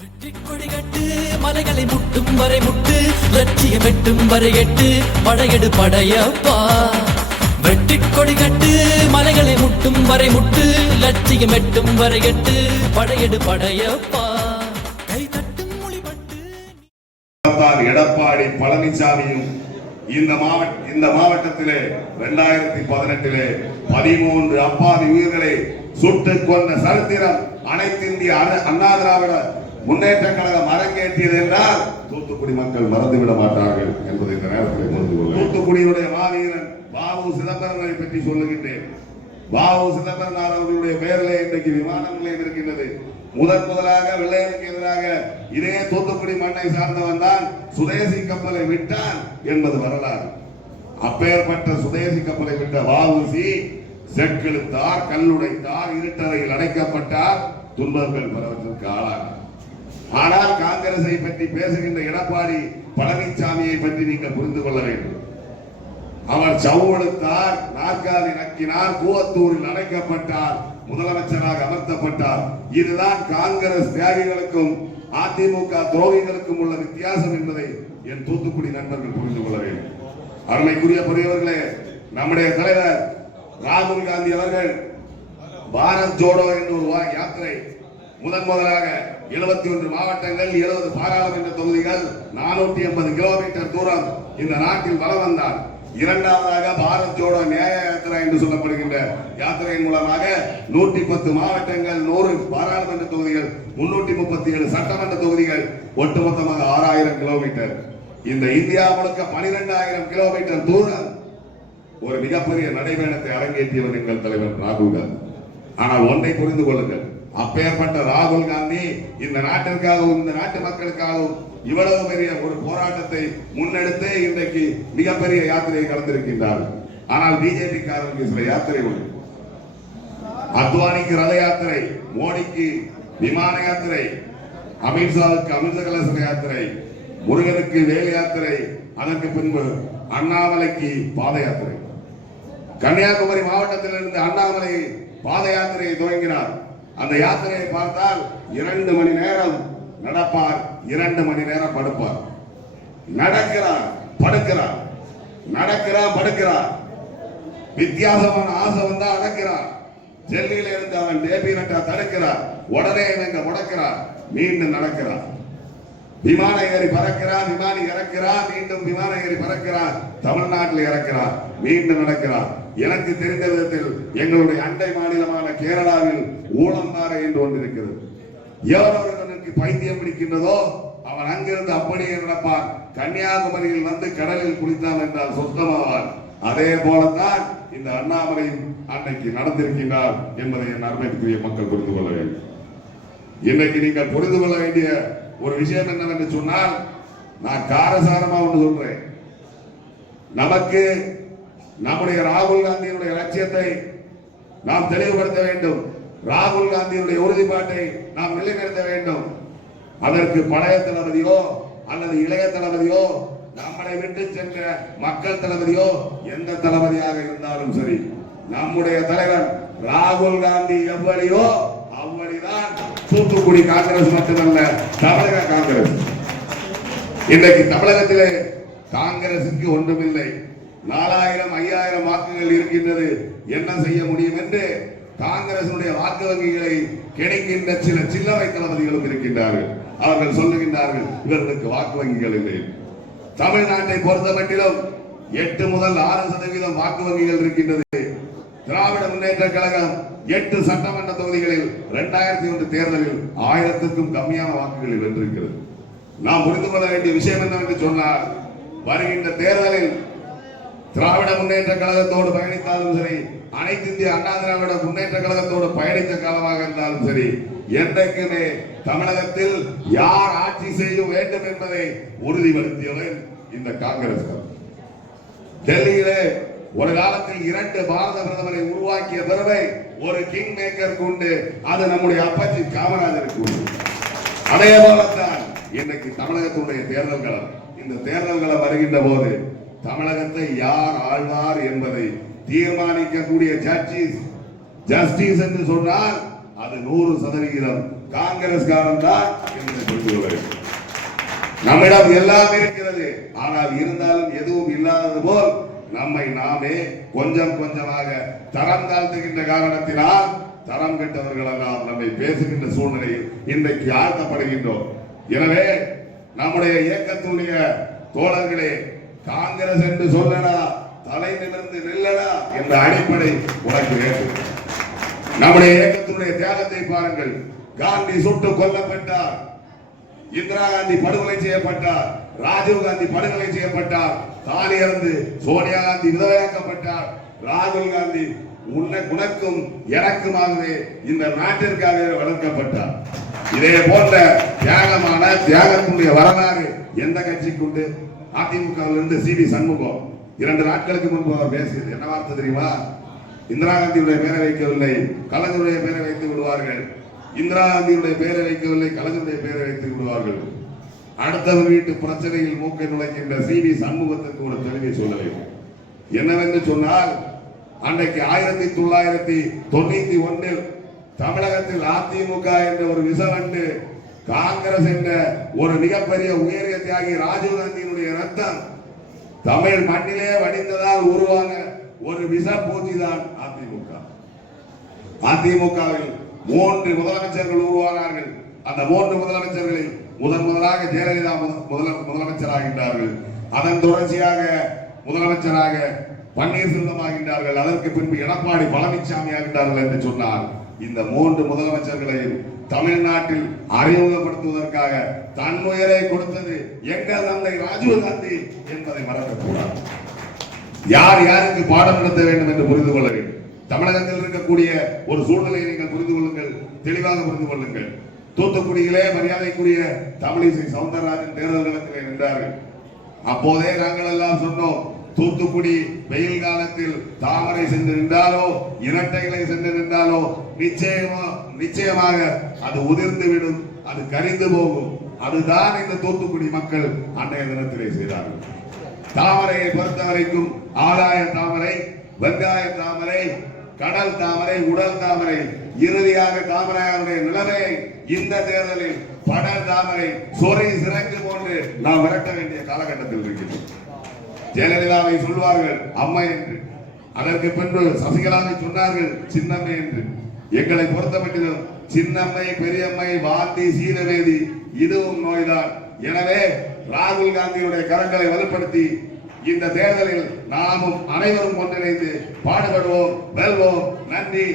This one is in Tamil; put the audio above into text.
கொடிகட்டு மலைகளை முட்டும் வரை முட்டு லட்சியம் எட்டும் வரை எட்டு படையெடு படையப்பா. வெட்டி கொடிகட்டு மலைகளை முட்டும் வரை முட்டு லட்சியம் எட்டும் வரை எட்டு படையெடு படையப்பா. கை தட்டும் மொழிபட்டு எடப்பாடி பழனிசாமியும் இந்த மாவட்டத்திலே 2018 13 அப்பாவி உயிர்களை சுட்டுக் கொண்ட சரித்திரம் அனைத்து இந்திய அண்ணா திராவிட முன்னேற்ற கழகம் அரங்கேற்றியது என்றால் தூத்துக்குடி மக்கள் மறந்துவிட மாட்டார்கள் என்பதை இந்த நேரத்தில் புரிந்து கொள்ள. தூத்துக்குடியுடைய மாவீரன் வாவு சிதம்பரனை பற்றி சொல்லுகின்றேன். வாவு சிதம்பரனார் அவர்களுடைய பெயரிலே இன்றைக்கு விமான நிலையம் இருக்கின்றது. முதலாக வெள்ளையனுக்கு எதிராக இதே தூத்துக்குடி மண்ணை சார்ந்தவன் தான் சுதேசி கப்பலை விட்டான் என்பது வரலாறு. அப்பேற்பட்ட சுதேசி கப்பலை விட்ட வாவுசி செக்கிழுத்தார், கல்லுடைத்தார், இருட்டறையில் அடைக்கப்பட்டார், துன்பங்கள் பலவற்றிற்கு ஆளானார். ஆனால் காங்கிரஸை பற்றி பேசுகின்ற எடப்பாடி பழனிசாமியை பற்றி நீங்கள் புரிந்து கொள்ள வேண்டும். அவர் சவுழுத்தார், நாற்காலி நக்கினார், கூவத்தூரில் அடைக்கப்பட்டார், முதலமைச்சராக அமர்த்தப்பட்டார். இதுதான் காங்கிரஸ் தியாகிகளுக்கும் அதிமுக துரோகிகளுக்கும் உள்ள வித்தியாசம் என்பதை என் தூத்துக்குடி நண்பர்கள் புரிந்து கொள்ள வேண்டும். அருமைக்குரிய பெரியவர்களே, நம்முடைய தலைவர் ராகுல் காந்தி அவர்கள் பாரத் ஜோடோ என்ற ஒரு யாத்திரை முதலாக 71 மாவட்டங்கள், 70 பாராளுமன்ற தொகுதிகள், 480 கிலோமீட்டர் தூரம் இந்த நாட்டில் வலம் வந்தார். இரண்டாவதாக பாரத் ஜோடோ நியாய யாத்திரை என்று சொல்லப்படுகின்ற யாத்திரையின் மூலமாக 110 மாவட்டங்கள், 100 பாராளுமன்ற தொகுதிகள், 337 சட்டமன்ற தொகுதிகள், ஒட்டுமொத்தமாக 6000 கிலோமீட்டர். இந்த இந்தியா முழுக்க 12000 கிலோமீட்டர் தூரம் ஒரு மிகப்பெரிய நடைபயணத்தை அரங்கேற்றியவர் எங்கள் தலைவர் ராகுல் காந்தி. ஆனால் ஒன்றை புரிந்து கொள்ளுங்கள், அப்பேற்பட்ட ராகுல் காந்தி இந்த நாட்டிற்காகவும் இந்த நாட்டு மக்களுக்காகவும் இவ்வளவு பெரிய ஒரு போராட்டத்தை முன்னெடுத்து இன்றைக்கு மிகப்பெரிய யாத்திரையை கலந்திருக்கின்றார். ஆனால் பிஜேபி காரருக்கு சில யாத்திரை உண்டு. அத்வானிக்கு ரத யாத்திரை, மோடிக்கு விமான யாத்திரை, அமித்ஷாவுக்கு அமிர்த கலச யாத்திரை, முருகனுக்கு வேல் யாத்திரை, அதற்கு பின்பு அண்ணாமலைக்கு பாத யாத்திரை. கன்னியாகுமரி மாவட்டத்திலிருந்து அண்ணாமலை பாத யாத்திரையை துவங்கினார். அந்த யாத்திரையை பார்த்தால் 2 மணி நேரம் நடப்பார், 2 மணி நேரம் படுப்பார். நடக்கிறார், படுக்கிறார், நடக்கிறார், படுக்கிறார். வித்தியாசமான ஆசை வந்தா அடக்கிறார். டெல்லியில இருந்து அவன் டேபி நட்டா தடுக்கிறார், உடனே இவங்க முடக்கிறார், மீண்டும் நடக்கிறார். விமானம் ஏறி பறக்கிறார், விமானி இறக்கிறார், மீண்டும் விமானம் ஏறி பறக்கிறார், தமிழ்நாட்டில் இறக்கிறார், மீண்டும் நடக்கிறார். எனக்கு தெரிந்த விதத்தில் எங்களுடைய அண்டை மாநிலமான கேரளாவில் ஊழம்பாறை என்று ஒன்று இருக்கிறது. எவரவர்களுக்கு பைத்தியம் பிடிக்கின்றதோ அவன் அங்கிருந்து அப்படியே நடப்பான். கன்னியாகுமரியில் வந்து கடலில் குளித்தான் என்றால் சொந்தமாவார். அதே போலத்தான் இந்த அண்ணாமலையும் அன்னைக்கு நடந்திருக்கின்றார் என்பதை என் அருமைக்குரிய மக்கள் புரிந்து கொள்ள வேண்டும். இன்னைக்கு நீங்கள் புரிந்து கொள்ள வேண்டிய ஒரு விஷயம் என்னவென்று சொன்னால், நான் காரசாரமா ஒன்று சொல்றேன். நமக்கு நம்முடைய ராகுல் காந்தியினுடைய லட்சியத்தை நாம் தெளிவுபடுத்த வேண்டும். ராகுல் காந்தியினுடைய உறுதிப்பாட்டை நாம் நிலைநிறுத்த வேண்டும். அதற்கு பழைய தளபதியோ அல்லது இளைய தளபதியோ, நம்மளை விட்டு சென்ற மக்கள் தளபதியோ, எந்த தளபதியாக இருந்தாலும் சரி, நம்முடைய தலைவர் ராகுல் காந்தி எவ்வளியோ அவ்வளிதான் தூத்துக்குடி காங்கிரஸ் மட்டுமல்ல, தமிழக காங்கிரஸ். இன்றைக்கு தமிழகத்திலே காங்கிரசுக்கு ஒன்றுமில்லை. 4000 5000 வாக்குகள் இருக்கின்றது. என்ன செய்ய முடியும் என்று காங்கிரசுடைய வாக்கு வங்கிகளை கிடைக்கின்ற சில சில்லறை தளபதிகளும் இருக்கின்றார்கள். அவர்கள் சொல்லுகின்றார்கள், இவர்களுக்கு வாக்கு வங்கிகள் இல்லை. தமிழ்நாட்டை பொறுத்த மட்டிலும் 8 முதல் 6% வாக்கு வங்கிகள் இருக்கின்றது. திராவிட முன்னேற்ற கழகம் 8 சட்டமன்ற தொகுதிகளில் 2001 தேர்தலில் 1000க்கும் கம்மியான வாக்குகளில் வென்றிருக்கிறது. நாம் புரிந்து கொள்ள வேண்டிய விஷயம் என்னவென்று சொன்னால், வருகின்ற தேர்தலில் திராவிட முன்னேற்ற கழகத்தோடு பயணித்தாலும் சரி, அனைத்து இந்திய அண்ணா திராவிட முன்னேற்ற கழகத்தோடு பயணித்த காலமாக இருந்தாலும் சரி, என்றைக்குமே தமிழகத்தில் யார் ஆட்சி செய்ய வேண்டும் என்பதை உறுதிப்படுத்தியவர் இந்த காங்கிரஸ். டெல்லியிலே ஒரு காலத்தில் 2 பாரத பிரதமரை உருவாக்கிய பெருமை ஒரு கிங் மேக்கருக்கு உண்டு. அது நம்முடைய அப்பச்சி காமராஜருக்கு உண்டு. அதே போலத்தான் இன்னைக்கு தமிழகத்துடைய தேர்தல் களம். இந்த தேர்தல் களம் வருகின்ற போது தமிழகத்தை யார் ஆழ்வார் என்பதை தீர்மானிக்கக்கூடிய ஜஸ்டிஸ் என்று சொன்னால் அது 100% காங்கிரஸ்காரன் தான் என்று புரிந்து கொள்ள வேண்டும். நம்மிடம் எல்லாம் இருக்கிறது, ஆனால் இருந்தாலும் எதுவும் இல்லாதது போல் நம்மை நாமே கொஞ்சம் கொஞ்சமாக தரம் தாழ்த்துகின்ற காரணத்தினால் தரம் கெட்டவர்கள் எல்லாம் நம்மை பேசுகின்ற சூழ்நிலையில் இன்றைக்கு ஆழ்த்தப்படுகின்றோம். எனவே நம்முடைய இயக்கத்துடைய தோழர்களே, காங்கிரஸ் என்று சொல்லடா, தலை நிமிர்ந்து நில்லடா என்ற அடிப்படை உனக்கு வேண்டும். நம்முடைய இயக்கத்தினுடைய தியாகத்தை பாருங்கள். காந்தி சுட்டுக் கொல்லப்பட்டார், இந்திரா காந்தி படுகொலை செய்யப்பட்டார், ராஜீவ் காந்தி படுகொலை செய்யப்பட்டார், தாலி இறந்து சோனியா காந்தி விதவையாக்கப்பட்டார், ராகுல் காந்தி உனக்கும் எனக்குமாகவே இந்த நாட்டிற்காக வளர்க்கப்பட்டார். இதே போன்ற தியாகத்தினுடைய வரலாறு எந்த கட்சிக்கு உண்டு? அதிமுகவிலிருந்து சி.வி. சண்முகம் 2 நாட்களுக்கு முன்பு அவர் பேசியது என்ன வார்த்தை தெரியுமா? இந்திரா காந்தியுடைய பேரை வைக்கவில்லை, கலைஞருடைய பேரை வைத்து விடுவார்கள். இந்திரா காந்தியுடைய பேரை வைக்கவில்லை, கலைஞருடைய பேரை வைத்து விடுவார்கள். அடுத்தவர் வீட்டு பிரச்சனையில் மூக்கை நுழைக்கின்ற சி.வி. சண்முகத்துக்கு ஒரு தெளிவை சொல்ல வேண்டும். என்னவென்று சொன்னால், அன்றைக்கு 1991 தமிழகத்தில் அதிமுக என்ற ஒரு விஷவண்டு, காங்கிரஸ் என்ற ஒரு மிகப்பெரிய உயரிய தியாகி ராஜீவ் காந்தியினுடைய ரத்தம் தமிழ் மண்ணிலே வடிந்ததால் உருவான ஒரு விஷ பூச்சிதான் அதிமுக. அதிமுகவில் 3 முதலமைச்சர்கள் உருவானார்கள். அந்த 3 முதலமைச்சர்களில் முதலாக ஜெயலலிதா முதலமைச்சராகின்றார்கள். அதன் தொடர்ச்சியாக முதலமைச்சராக பன்னீர்செல்வம் ஆகின்றார்கள். அதற்கு பின்பு எடப்பாடி பழனிசாமி ஆகின்றார்கள் என்று சொன்னார். இந்த 3 முதலமைச்சர்களையும் தமிழ்நாட்டில் அறிமுகப்படுத்துவதற்காக தன்னுயிரை கொடுத்தது எங்கள் தந்தை ராஜீவ் காந்தி என்பதை மறக்கக்கூடாது. யார் யாருக்கு பாடம் நடத்த வேண்டும் என்று புரிந்து கொள்ள வேண்டும். தமிழகத்தில் இருக்கக்கூடிய ஒரு சூழ்நிலையை நீங்கள் புரிந்து கொள்ளுங்கள், தெளிவாக புரிந்து கொள்ளுங்கள். தூத்துக்குடியிலே மரியாதைக்குரிய தமிழிசை சவுந்தரராஜன் தேர்தல் களத்திலே நின்றார்கள். அப்போதே நாங்கள் எல்லாம் சொன்னோம், தூத்துக்குடி வெயில் காலத்தில் தாமரை சென்று நின்றாலோ இரட்டை இலை சென்று நின்றாலோ நிச்சயமாக அது உதிர்ந்து விடும், அது கரிந்து போகும். அதுதான் இந்த தூத்துக்குடி மக்கள் அன்றைய தினத்திலே செய்தார்கள். தாமரையை பொறுத்த வரைக்கும் ஆதாய தாமரை, வெங்காய தாமரை, கடல் தாமரை, உடல் தாமரை, இறுதியாக தாமரையாருடைய நிலைமையை இந்த தேர்தலில் படர் தாமரை, சொறி சிறங்கு போன்று நாம் விரட்ட வேண்டிய காலகட்டத்தில் இருக்கிறோம். ஜெயலலிதாவை சொல்வார்கள் அம்மை என்று, அதற்கு பின்பு சசிகலாவை சொன்னார்கள் சின்னம்மை என்று. எங்களை பொறுத்தமட்டிலும் சின்னம்மை, பெரியம்மை, வாந்தி, சீதவேதி இதுவும் நோய்தான். எனவே ராகுல் காந்தியுடைய கரங்களை வலுப்படுத்தி இந்த தேர்தலில் நாமும் அனைவரும் ஒன்றிணைந்து பாடுபடுவோம், வெல்வோம். நன்றி.